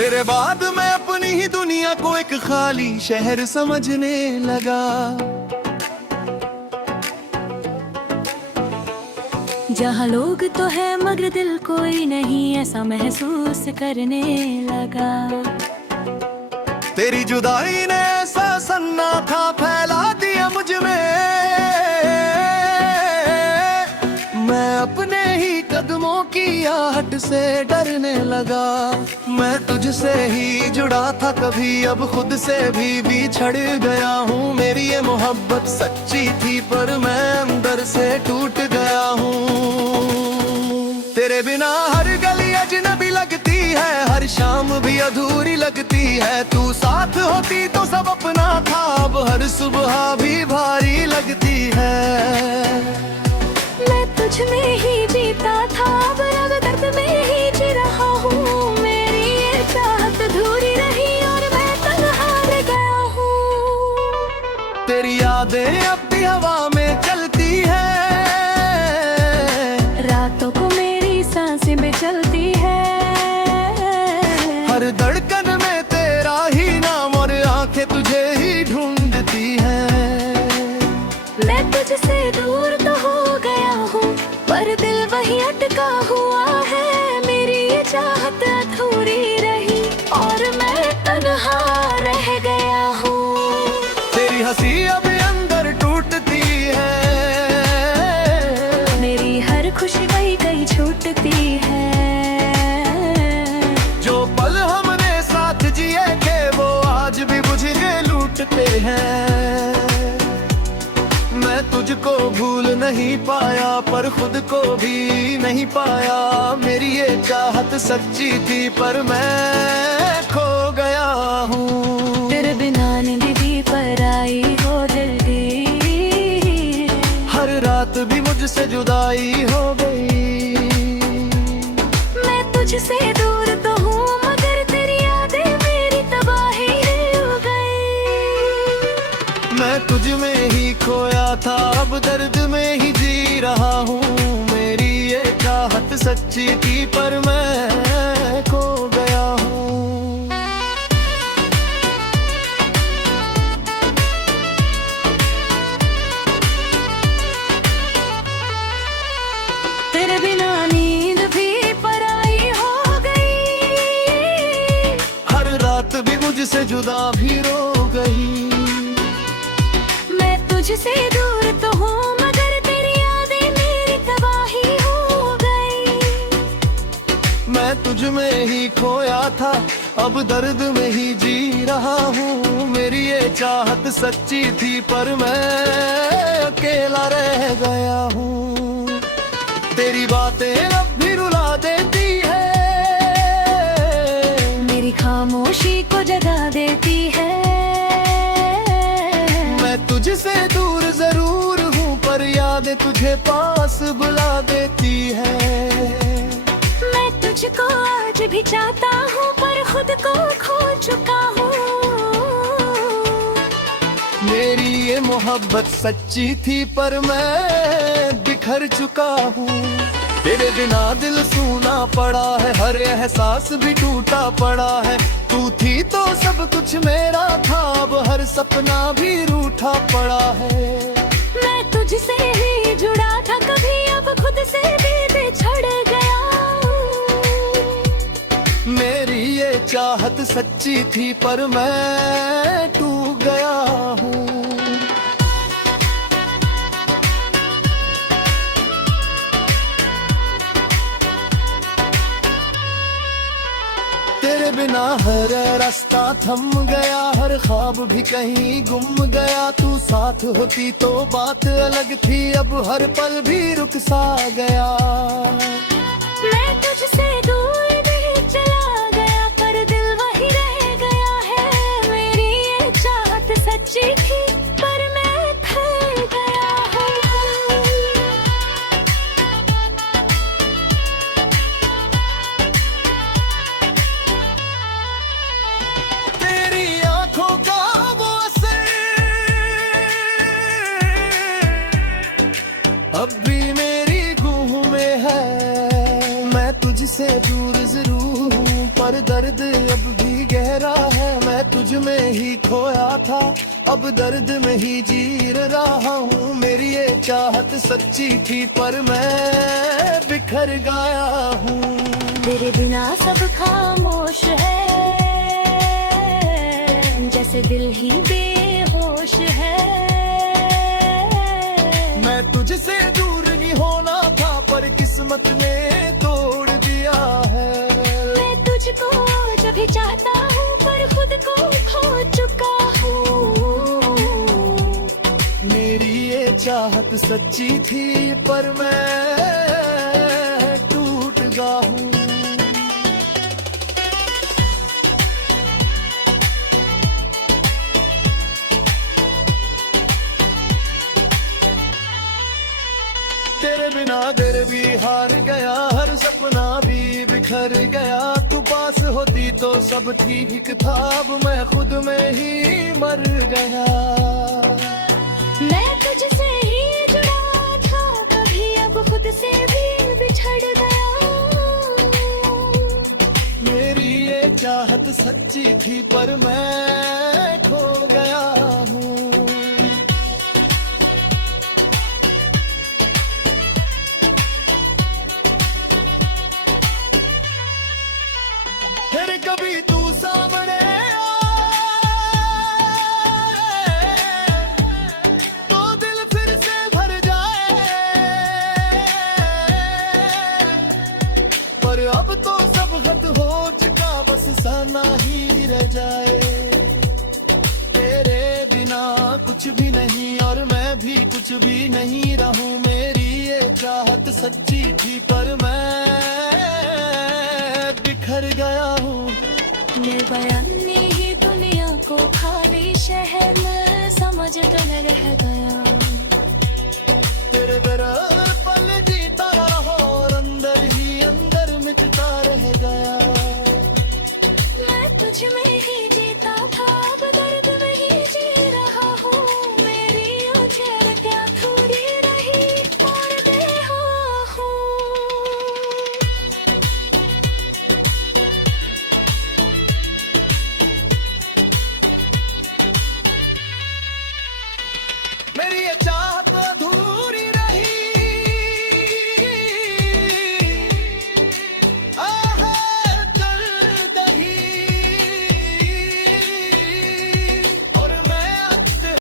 तेरे बाद मैं अपनी ही दुनिया को एक खाली शहर समझने लगा। जहाँ लोग तो है मगर दिल कोई नहीं, ऐसा महसूस करने लगा। तेरी जुदाई ने ऐसा सन्नाटा फैला दिया मुझ में, मैं अपने ही कदमों की आहट से डरने लगा। मैं तुझसे ही जुड़ा था कभी, अब खुद से भी बिछड़ गया हूँ। मेरी ये मोहब्बत सच्ची थी पर मैं अंदर से टूट गया हूँ। तेरे बिना हर गली अजनबी लगती है, हर शाम भी अधूरी लगती है। तू साथ होती तो सब अपना था, अब हर सुबह भी भारी लगती है। मैं तुझ में ही जीता था, अब रग दर्द में ही जी रहा हूँ। मेरी ये चाहत अधूरी रही और मैं तन्हा रह गया हूँ। तेरी यादें अब भी हवा में चलती है, रातों को मेरी सांसें बेचलती है। हर धड़कन में तेरा ही नाम और आंखें तुझे ही ढूंढती है। मैं तुझसे दूर तो हो गया हूँ पर दिल वही अटका हुआ है। मेरी ये चाहत अधूरी रही और मैं तन्हा रह गया हूँ। तेरी हंसी अभी अंदर टूटती है, मेरी हर खुशी वही कहीं छूटती है। जो पल हमने साथ जिए थे वो आज भी मुझे लूटते हैं। मैं तुझको भूल नहीं पाया पर खुद को भी नहीं पाया। मेरी ये चाहत सच्ची थी पर मैं खो गया हूँ। तेरे बिना नींद भी पर आई हो जल्दी, हर रात भी मुझसे जुदाई हो गई। मैं तुझसे दूर तो हूँ मगर तेरी यादें मेरी तबाही हो गई। मैं तुझ में ही खोया था, अब दर्द में ही जी रहा हूँ। मेरी ये चाहत सच्ची थी पर मैं खो गया हूँ। तेरे बिना नींद भी पराई हो गई, हर रात भी मुझसे जुदा भी रो गई। मैं तुझसे दूर तो हूँ मगर तेरी यादें मेरी तबाही हो गई। मैं तुझ में ही खोया था, अब दर्द में ही जी रहा हूँ। मेरी ये चाहत सच्ची थी पर मैं अकेला रह गया हूँ। तेरी बातें अब भी रुला देती है, मेरी खामोशी को जगा देती है। मैं तुझसे दूर जरूर हूँ पर यादें तुझे पास बुला देती है। मैं तुझको आज भी चाहता हूँ पर खुद को खो चुका हूँ। मेरी ये मोहब्बत सच्ची थी पर मैं बिखर चुका हूँ। तेरे बिना दिल सूना पड़ा है, हर एहसास भी टूटा पड़ा है। तू थी तो सब कुछ मेरा था, अब हर सपना भी रूठा पड़ा है। मैं तुझसे ही जुड़ा था कभी, अब खुद से भी बिछड़ गया हूँ। मेरी ये चाहत सच्ची थी पर मैं टूट गया हूँ। तेरे बिना हर रास्ता थम गया, हर ख्वाब भी कहीं गुम गया। तू साथ होती तो बात अलग थी, अब हर पल भी रुक सा गया। मैं तुझसे दूर नहीं चला गया पर दिल वही रह गया है। मेरी ये चाहत सच्ची थी पर मैं थक गया हूँ। तेरी आंखों का वो असर अब भी मेरी रूह में है। मैं तुझसे दूर जरूर हूँ पर पर दर्द अब भी गहरा है। मैं तुझ में ही खोया था, अब दर्द में ही जी रहा हूँ। मेरी ये चाहत सच्ची थी पर मैं बिखर गया हूँ। तेरे बिना सब खामोश है, जैसे दिल ही बेहोश है। मैं तुझसे दूर नहीं होना था पर किस्मत ने तोड़ दिया है। मैं तुझको जब भी चाहता हूँ पर खुद को खो चुका हूँ। मेरी ये चाहत सच्ची थी पर मैं टूट गया हूँ। तेरे बिना दिल भी हार गया, हर सपना भी बिखर गया। तू पास होती तो सब ठीक था, अब मैं खुद में ही मर गया। मैं तुझसे ही जुड़ा था कभी, अब खुद से भी बिछड़ गया। मेरी ये चाहत सच्ची थी पर मैं खो गया हूँ। फिर कभी तू सामने आए तो दिल फिर से भर जाए। पर अब तो सब हद हो चुका, बस सना ही रह जाए। तेरे बिना कुछ भी नहीं और मैं भी कुछ भी नहीं रहूं। मेरी ये चाहत सच्ची थी पर मैं बिखर गया हूँ। ये बयानी ही दुनिया को खाली शहर में समझ कर रह गया। तेरे बगैर पल जीता रहा और अंदर ही अंदर मिटता रह गया। मैं तुझ में ही जीता था, अब दर्द में ही जी रहा हूँ। मेरी उछेर क्या थोड़ी रही और बेहा हूँ। मेरी ये चाहत